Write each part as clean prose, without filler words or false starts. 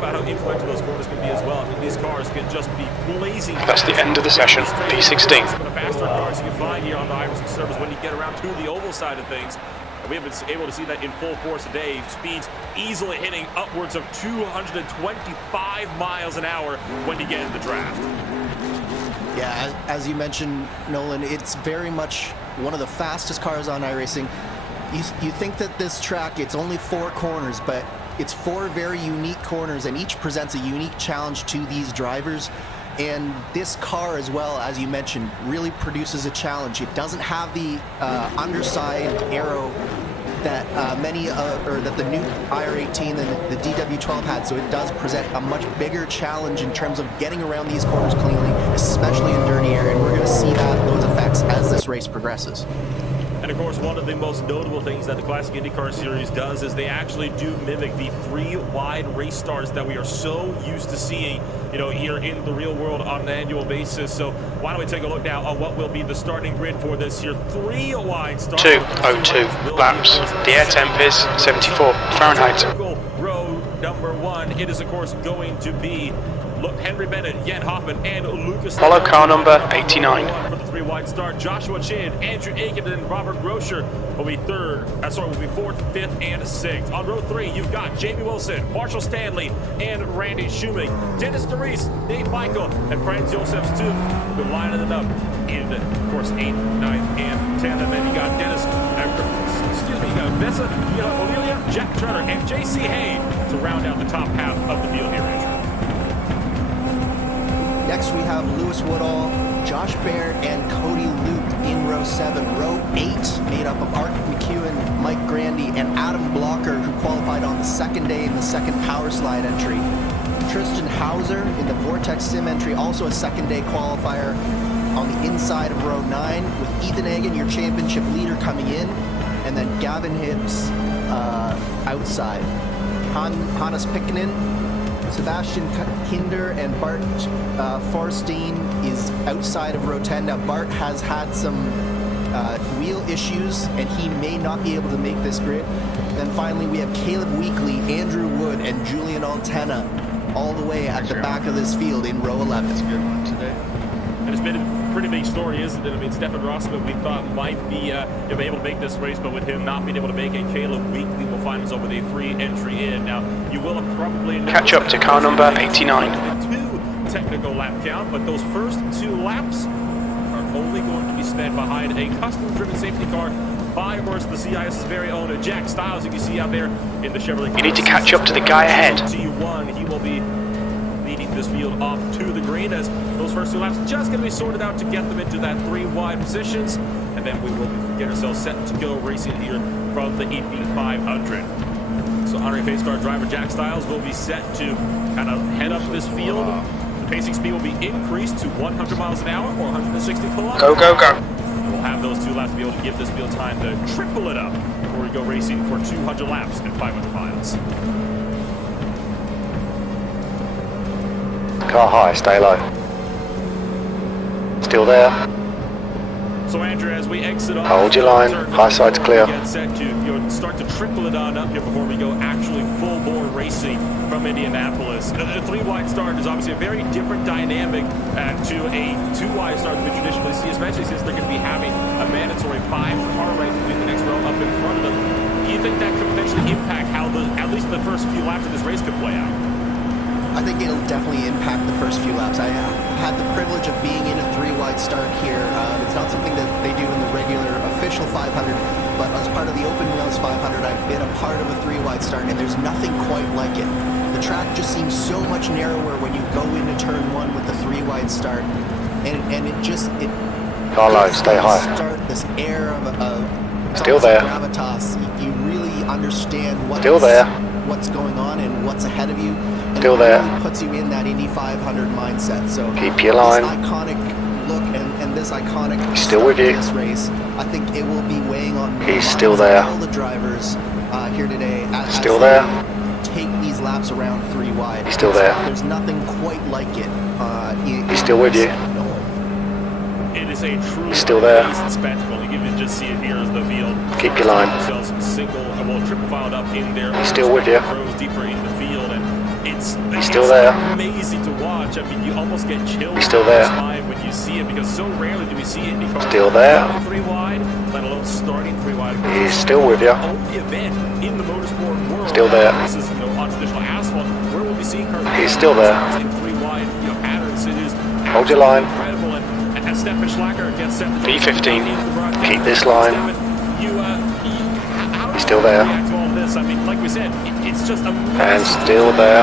about how influential those corners can be as well. I mean, these cars can just be blazing. That's the end of the session, P16. Some of the faster cars you can find here on the Iverson surface when you get around to the oval side of things. We have been able to see that in full force today. Speeds easily hitting upwards of 225 miles an hour when you get in the draft. Yeah, as you mentioned, Nolan, it's very much one of the fastest cars on iRacing. You think that this track, it's only 4 corners, but it's 4 very unique corners, and each presents a unique challenge to these drivers. And this car, as well, as you mentioned, really produces a challenge. It doesn't have the underside arrow that that the new IR18 and the DW12 had, so it does present a much bigger challenge in terms of getting around these corners cleanly, especially in dirty air, and we're going to see those effects as this race progresses. And of course, one of the most notable things that the Classic IndyCar Series does is they actually do mimic the 3 wide race starts that we are so used to seeing, you know, here in the real world on an annual basis. So why don't we take a look now on what will be the starting grid for this here 3 wide start. 2:02 laps. The air temp is 74 Fahrenheit. Row number 1. It is of course going to be Henry Bennett, Jan Hoffman, and Lucas. Follow car number 89. For the 3 wide start, Joshua Chin, Andrew Aiken, and Robert Groscher will be 4th, 5th, and 6th. On row 3, you've got Jamie Wilson, Marshall Stanley, and Randy Schuming. Dennis DeReese, Dave Michael, and Franz Josefs too. We're lining it up in, of course, 8th, 9th, and 10th. And then you got you got Vessa, O'Lelia, Jack Turner, and J.C. Hay to round out the top half of the field here, Andrew. Next we have Lewis Woodall, Josh Baird, and Cody Luke in row 7. Row 8 made up of Art McEwen, Mike Grandy, and Adam Blocker, who qualified on the 2nd day in the 2nd power slide entry. Tristan Hauser in the Vortex Sim entry, also a 2nd day qualifier on the inside of row 9, with Ethan Egan, your championship leader, coming in, and then Gavin Hibbs outside. Hannes Pikkinen, Sebastian Kinder, and Bart Forstein is outside of row 10. Now Bart has had some wheel issues and he may not be able to make this grid. Then finally we have Caleb Weekly, Andrew Wood, and Julian Altena all the way at the back of this field in row 11. That's a good one today. And it's been a pretty big story, isn't it? I mean, Stefan Rossman we thought might be able to make this race, but with him not being able to make it, Caleb Weekly will find himself with a free entry in. Now, you will have probably catch up to car number 89. 2 technical lap count, but those first 2 laps are only going to be spent behind a custom-driven safety car by, of course, the CIS's very own Jack Stiles, you can see out there in the Chevrolet. You need to catch up to the guy ahead. T1, he will be leading this field off to the green, as those first 2 laps just going to be sorted out to get them into that 3 wide positions, and then we will get ourselves set to go racing here from the Indy 500. So honorary pace car driver Jack Stiles will be set to kind of head up this field. The pacing speed will be increased to 100 miles an hour or 160 kilometers. Go, go, go. We'll have those 2 laps to be able to give this field time to triple it up before we go racing for 200 laps and 500 miles. Car high, stay low. Still there. So Andrew, as we exit off, hold your line, high side's clear. Get set to start to triple it on up here before we go actually full bore racing from Indianapolis. The 3 wide start is obviously a very different dynamic to a 2 wide start that we traditionally see, especially since they're going to be having a mandatory 5-car race between the next row up in front of them. Do you think that could potentially impact how at least the first few laps of this race could play out? I think it'll definitely impact the first few laps. I had the privilege of being in a 3 wide start here. It's not something that they do in the regular official 500, but as part of the Open Wheels 500, I've been a part of a 3 wide start, and there's nothing quite like it. The track just seems so much narrower when you go into turn 1 with the 3 wide start, and it just car low, stay high. Start this air of still there. Gravitas. You really understand what's going on and what's ahead of you. And still it there. Really puts you in that Indy 500 mindset. So keep your line. This iconic look and this iconic he's still with you. This race, I think it will be weighing on he's still there. All the drivers here today. Still there. Take these laps around 3 wide. He's still there. There's nothing quite like it. He's still with you. It is a truly still there. amazing spectacle. You can just see it here as the field. Keep your line. Single, triple filed up in there. He's still with you. Rows deeper in the field, and He's still there. Amazing to watch. I mean, you almost get chills. He's still there. When you see it, because so rarely do we see IndyCar Still there. Three wide, let alone starting three wide. He's still with you. Only event in the motorsport world. Still there. This is on traditional asphalt. Where will we see cars? He's still there. In three wide, patterns. It is hold your line. Incredible. And as Stefan Schlacker gets set to P15. Keep this line. He's still there. This? I mean, like we said, it's just amazing. And still there.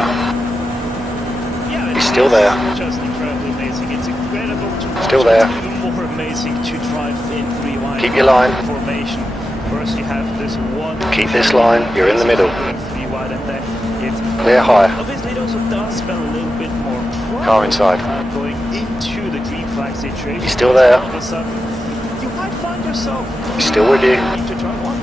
Yeah, he's still there. Just incredibly amazing. It's incredible to watch. Still there. It's even more amazing to drive in three wide. Keep your line. Formation. First you have this one. Keep this line. You're in the middle. Three wide, and then it's clear high. obviously it also does spell a little bit more trouble, Car inside. going into the green flag situation. He's still there. All of a sudden, you might find yourself. He's still with you. Need to try one.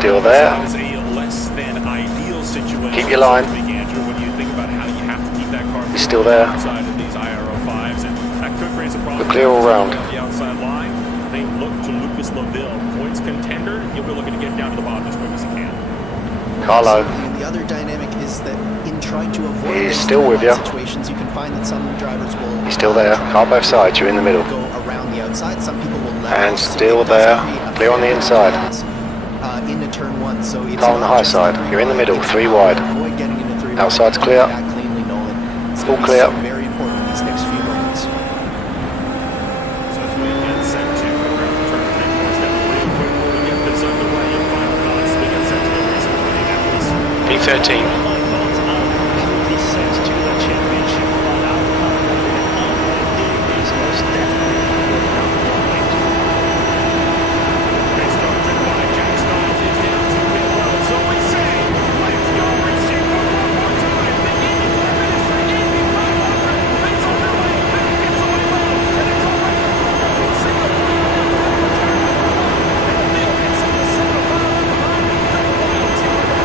Still there. That is a less than ideal situation. Keep your line. Andrew, when you think about how you have to keep that car He's still there. outside of these IRO5s, and that could raise a problem. We're clear all round. On the outside line, they look to Lucas Laville, points contender. He'll be looking to get down to the bottom as quick as he can. Carlo. And the other dynamic is that in trying to avoid He's those still with you. situations, you can find that some drivers will. He's still there. Car both sides. You're in the middle. Go around the outside. Some people will. Let And off, so still it does there. create a Clear on the fair inside. Into turn one, so it's Car on the not high just side. three You're in the wide, middle. it's Three how wide. to avoid getting into three wide, Outside's keep clear. that cleanly, Nolan. It's All gonna be clear. very important in these next few moments. So as we get set to turn three points down real quick, we'll get this underway. Your final thoughts. We get set to the race in Indianapolis. P13. My thoughts are completely set to the championship fun outcome. It is most definitely Race car driven by Jack Stiles is down to pit road. So we say, let's go racing one more time. The IndyCar Ministry Indy 500 leads on their way. Then it gets away low, and it's already a single They'll get some of the single file behind the double wide.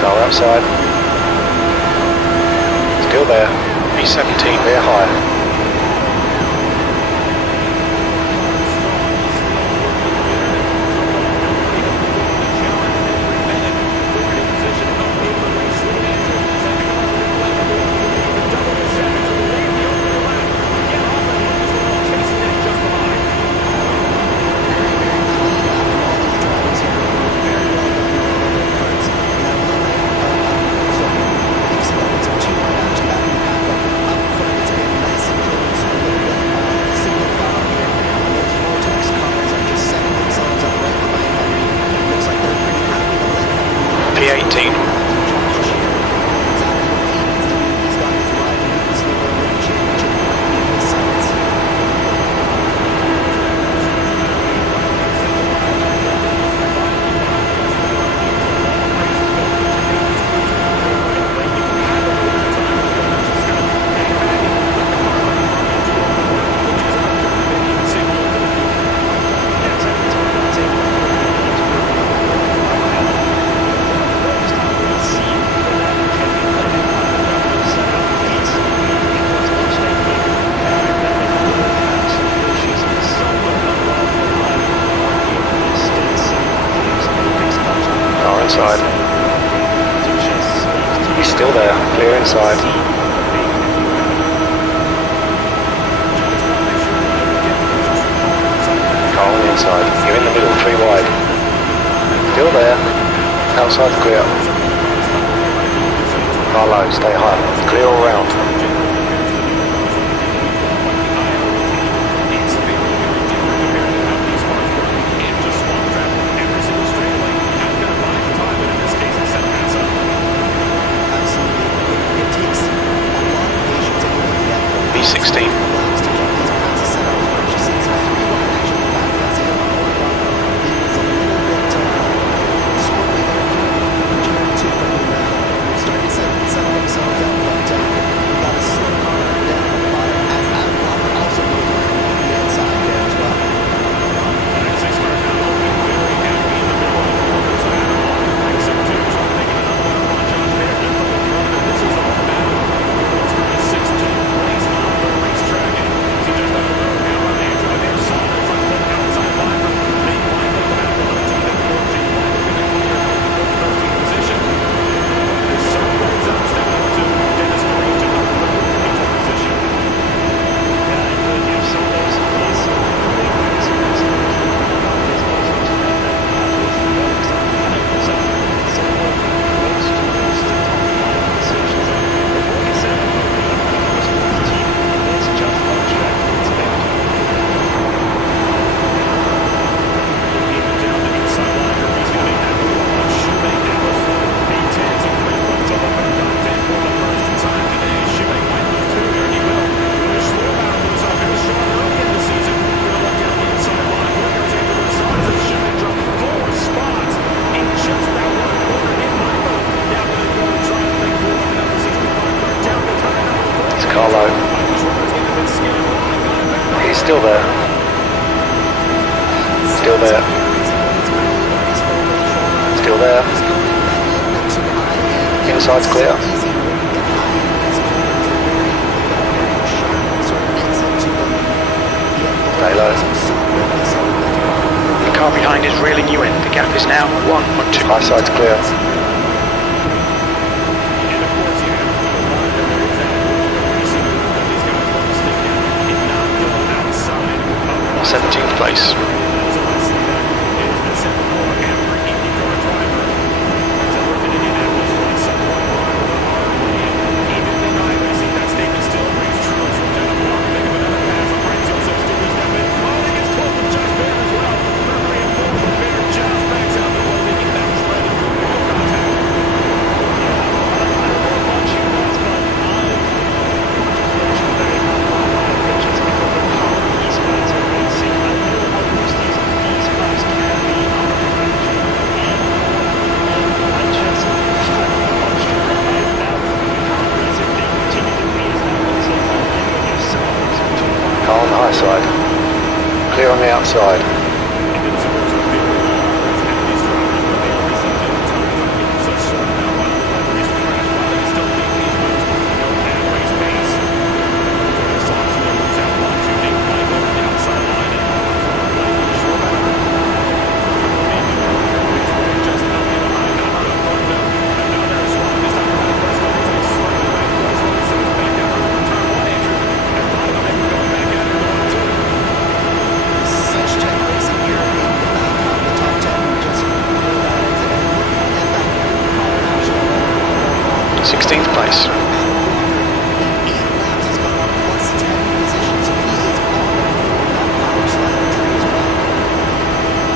Car outside. Still there. P17. Clear high. P18. Car inside. He's still there. Clear inside. Car on the inside. You're in the middle. Three wide. Still there. Outside clear. Car low. Stay high. Clear all round. P16. Starting to set themselves up, but Still there. Still there. Inside's clear. Stay low. The car behind is reeling you in. The gap is now 1.2. High side's clear. And of course, you have to keep in mind that there is that racing move that these guys want to stick at and not go outside of 17th place. So I see that it has been said before, every IndyCar driver that's ever been in Indianapolis wants someone run the hard way. Even in iRacing, that statement still rings true. So Jenna Block, think of another pass on Frank Joseph, still is down in. Oh, he gets close with Josh Baird as well. Third and fourth with Baird, just backs out the way, making that shred of real contact. Car on the high side. Clear on the outside. Such tight racing here in the back half of the top 10. Just for that exit. And that car actually 16th place. in 8 laps has gone up plus 10 positions. So he is on that power slider tree as well.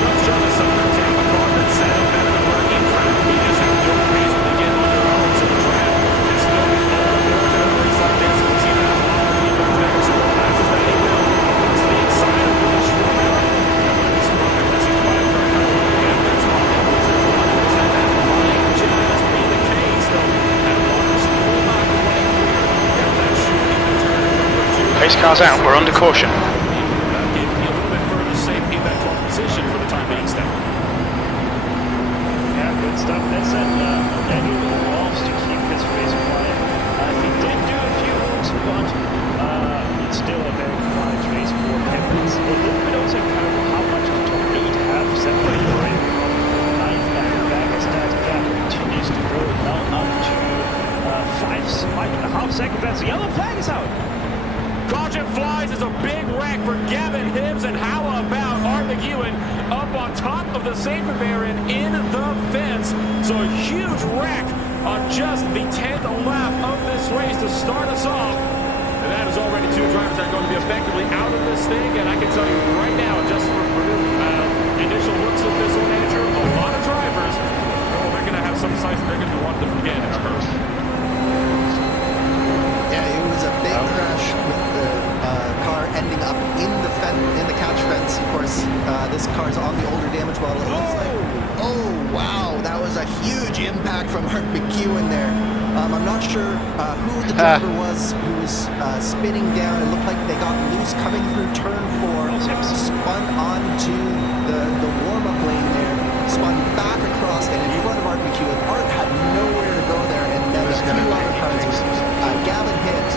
Let's show the sometimes have a car that's set up better than working track. We just have to pace when they get on their own. So the track is still all aboard at a race like this. We've seen that a lot of people never score passes that they will. It's the inside of the short out. That might be smart. That's a quiet car kind of looking at their spot. It's 100% that might just be the case though. That Walker's full knock away clear. Got that shooting the turn number 2. Pace cars out. We're under caution. Gave me a little bit further safety in that 12th position for the time being, Steph. Yeah, good stuff. That's it. Daniel loves to keep his race quiet. He did do a few moves, but it's still a very quiet race for him. It's a little bit also kind of how much the top 8 have separated already from 9th and back as that gap continues to grow now up to 5.5 seconds. That's the yellow flag is out. Caution flies is a big wreck for Gavin Hibbs, and how about Art McEwen up on top of the safety barrier in the fence. So a huge wreck on just the 10th lap of this race to start us off. And that is already 2 drivers that are going to be effectively out of this thing. And I can tell you right now, just for initial looks at this one, Andrew, a lot of drivers, they're going to have some sites they're going to want to forget in a hurry. Yeah, it was a big crash with the car ending up in the catch fence. Of course, this car's on the older damage model. It looks like. Oh wow, that was a huge impact from Art McEwen there. I'm not sure who the driver was who was spinning down. It looked like they got loose coming through turn 4, spun onto the warm-up lane there, spun back across and in front of Art McEwen. Art had nowhere to go there, and then a few other cars. Gavin hit.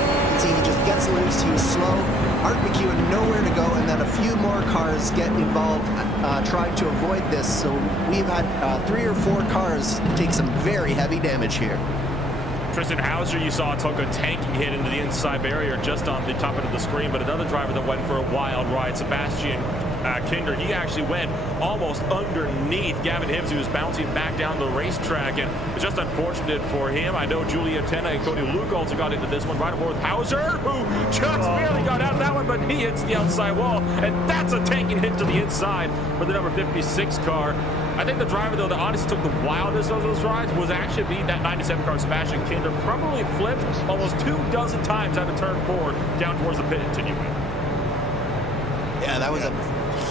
See, he just gets loose. He was slow. Art McEwen nowhere to go, and then a few more cars get involved, trying to avoid this. So we've had 3 or 4 cars take some very heavy damage here. Tristan Hauser, you saw, took a tanking hit into the inside barrier just on the top end of the screen, but another driver that went for a wild ride, Sebastian Kinder, he actually went almost underneath Gavin Hibbs, who was bouncing back down the racetrack, and it's just unfortunate for him. I know Julia Tenna and Cody Luke also got into this one, right aboard with Hauser, who just barely got out of that one, but he hits the outside wall, and that's a tanking hit to the inside for the number 56 car. I think the driver, though, that honestly took the wildest of those rides was actually being that 97 car Sebastian Kinder. Probably flipped almost 24 times out of turn 4 down towards the pit continuing. Yeah, that was a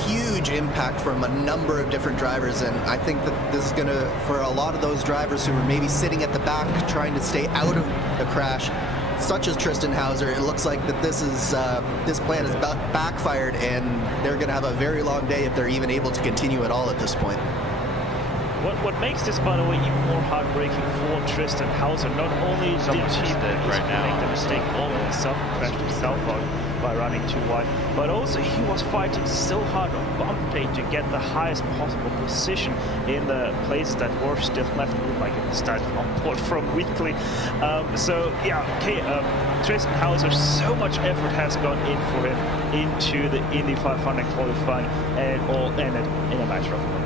huge impact from a number of different drivers, and I think that this is going to, for a lot of those drivers who were maybe sitting at the back trying to stay out of the crash, such as Tristan Hauser, it looks like that this plan has backfired, and they're going to have a very long day if they're even able to continue at all at this point. What makes this, by the way, even more heartbreaking for Tristan Hauser, not only did he make the mistake all in himself, crashed himself out by running too wide, but also he was fighting so hard on bump day to get the highest possible position in the places that were still left, like in the start on board from weekly. So yeah, okay, Tristan Hauser, so much effort has gone in for him into the Indy 500 qualifying, and all ended in a matter of a moment.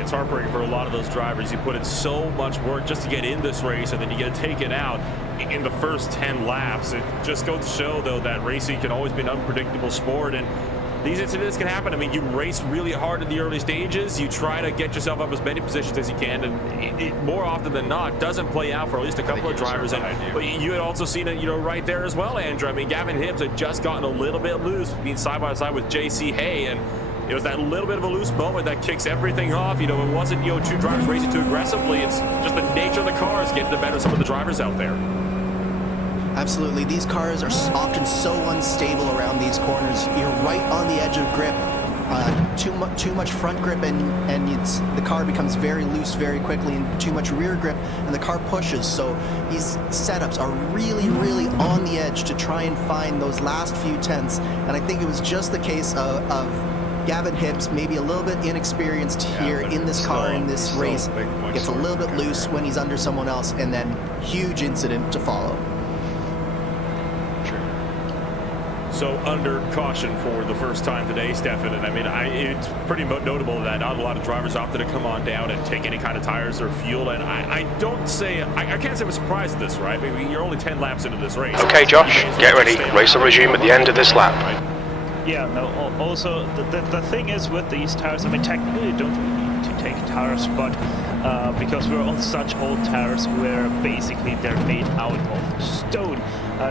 It's heartbreaking for a lot of those drivers. You put in so much work just to get in this race, and then you get taken out in the first 10 laps. It just goes to show, though, that racing can always be an unpredictable sport, and these incidents can happen. I mean, you race really hard in the early stages. You try to get yourself up as many positions as you can, and it more often than not doesn't play out for at least a couple of drivers. But you had also seen it, right there as well, Andrew. I mean, Gavin Hibbs had just gotten a little bit loose, being side by side with JC Hay, and it was that little bit of a loose moment that kicks everything off. It wasn't, two drivers racing too aggressively. It's just the nature of the cars getting the better of some of the drivers out there. Absolutely. These cars are often so unstable around these corners. You're right on the edge of grip. Too much front grip, and the car becomes very loose very quickly, and too much rear grip, and the car pushes. So these setups are really, really on the edge to try and find those last few tenths. And I think it was just the case of Gavin Hibbs, maybe a little bit inexperienced here in this car, in this race, gets a little bit loose when he's under someone else, and then huge incident to follow. So under caution for the first time today, Stefan, and I mean, it's pretty notable that not a lot of drivers opted to come on down and take any kind of tires or fuel, and I can't say I'm surprised at this, right? I mean, you're only 10 laps into this race. Okay, Josh, get ready. Race will resume at the end of this lap. Yeah, no, also, the thing is with these tires, I mean, technically you don't really need to take tires, but because we're on such old tires where basically they're made out of stone,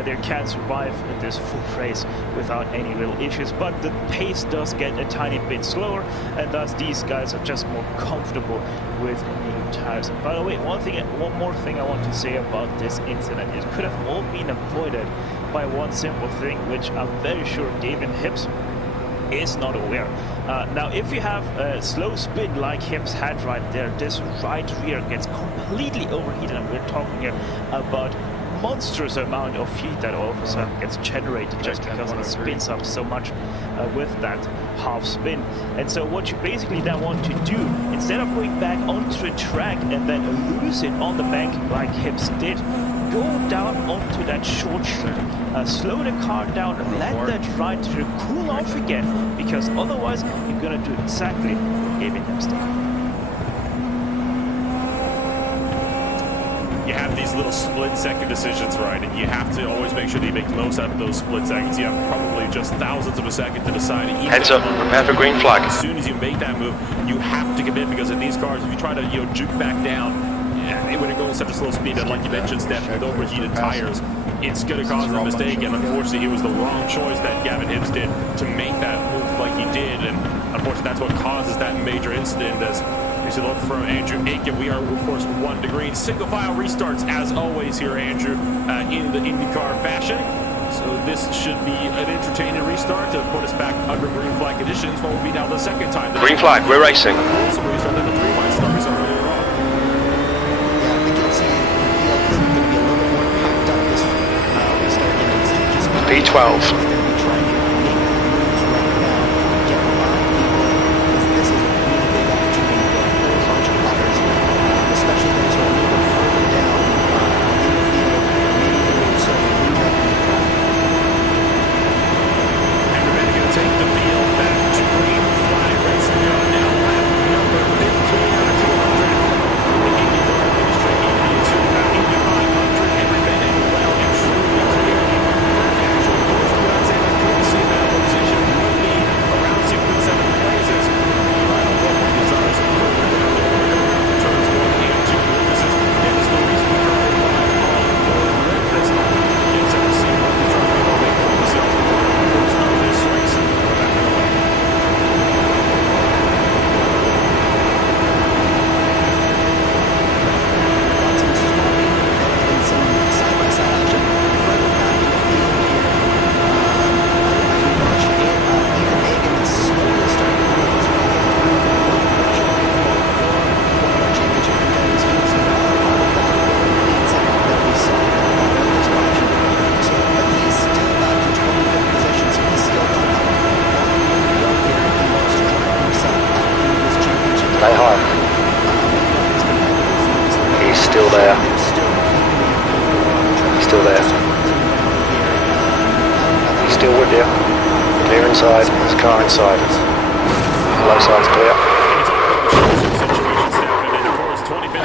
they can't survive this full race without any real issues. But the pace does get a tiny bit slower, and thus these guys are just more comfortable with new tires. And by the way, one more thing I want to say about this incident, it could have all been avoided by one simple thing, which I'm very sure Gavin Hibbs is not aware. Now, if you have a slow spin like Hibbs had right there, this right rear gets completely overheated, and we're talking here about monstrous amount of heat that all of a sudden gets generated just because it spins up so much with that half spin. And so what you basically then want to do, instead of going back onto the track and then lose it on the banking like Hibbs did, go down onto that short chute, slow the car down, and let that right rear cool off again, because otherwise you're gonna do exactly what Gavin Hibbs did. You have these little split-second decisions, right? And you have to always make sure that you make the most out of those split seconds. You have probably just thousandths of a second to decide. Heads up, prepare for green flag. As soon as you make that move, you have to commit, because in these cars, if you try to juke back down, when it goes at such a slow speed, and like you mentioned, Steph, with overheated tires, it's going to cause a mistake. And unfortunately, it was the wrong choice that Gavin Hibbs did to make that move like he did. And unfortunately, that's what causes that major incident. As you see, look from Andrew Aiken. We are, of course, 1 degree. Single file restarts, as always, here, Andrew, in the IndyCar fashion. So this should be an entertaining restart to put us back under green flag conditions. What will be now the second time. Green flag, we're racing. Also restart, then the 3-line start. We saw earlier on. Yeah, I think you'll see it's going to be a little bit more packed up this restart. Just P12. He's going to be trying to make moves right now, get by people, because this is a really big opportunity for a bunch of cutters, especially those who are a little bit further down in the field. Maybe they will start to redirect the track. And we're going to take the field back to green flag racing. We are now lap number 15 out of 200. The IndyCar industry into Indy 500. Every minute well and truly clear. Actual course, Clear inside. There's a car inside. Low side's clear.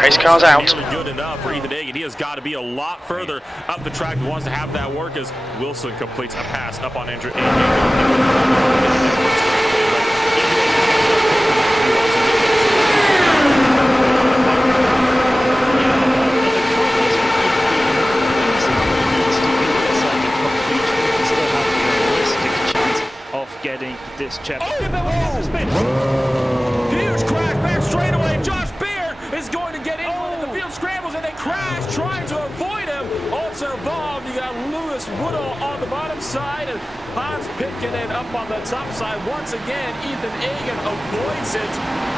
Race car's out. Good enough for Ethan Hagan. He has got to be a lot further up the track. He wants to have that work as Wilson completes a pass up on Andrew of getting this chap. Huge crash back straight away. Josh Beer is going to get in. The field scrambles and they crash, trying to avoid him. Also involved, you got Lewis Woodall on the bottom side and Hans Pitkin up on the top side. Once again, Ethan Hagan avoids it.